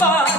రాఘవ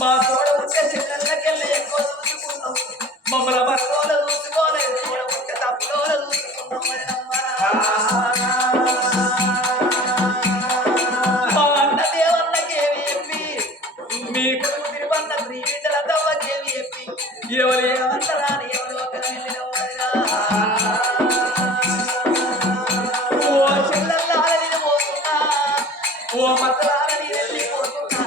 మా తోడ వచ్చే చెల్లెళ్ళకెళ్ళి ఎక్కువ చూసుకున్నాం మమ్మల్ని మీ కొడుకు తిరుపన్న శ్రీ బిడ్డల తవ్వకేవి చెప్పి ఎవరు? ఏమంటారా అని ఎవరు ఒకరు వెళ్ళిన ఓ చెల్లెల్లారని పోతున్నా ఓ మతలారని వెళ్ళిపోతున్నా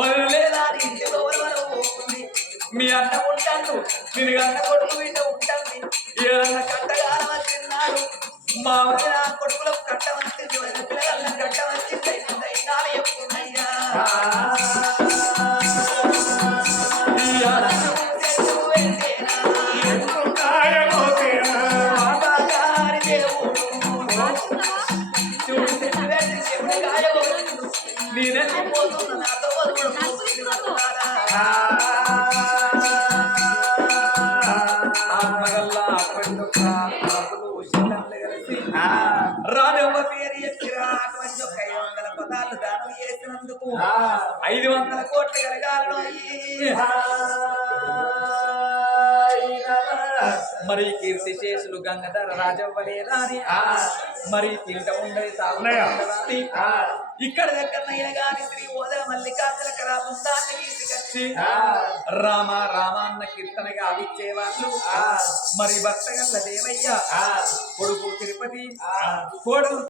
వదిలేదా నీ ఇంటి వరవరం పోతుంది మీ అన్న ఉంటాను నేను అన్న కొడుకు బిడ్డ ఉంటుంది. ఏదన్నా కట్టగాన వచ్చిన్నాడు మా వదిన కొడుకులకు కట్ట వచ్చింది వదిన పిల్లగాళ్ళని కట్ట వచ్చింది అయినా చెప్పుకున్నయ్యా చేసినందుకు ఐదు వందల కోట్లు కలగాలను మరి కీర్తి శేషులు గంగధర రాజవ్వలేదా అని మరి తింట ఉన్నాయా? సాగు ఇక్కడ దగ్గర గాని శ్రీ ఓదా మల్లికార్జున కళాబృందాన్ని తీసుకొచ్చి రామ రామ అన్న కీర్తనగా అవిచ్చేవాళ్ళు. మరి భర్త గల్ల దేవయ్య. కొడుకు తిరుపతి. కోడలు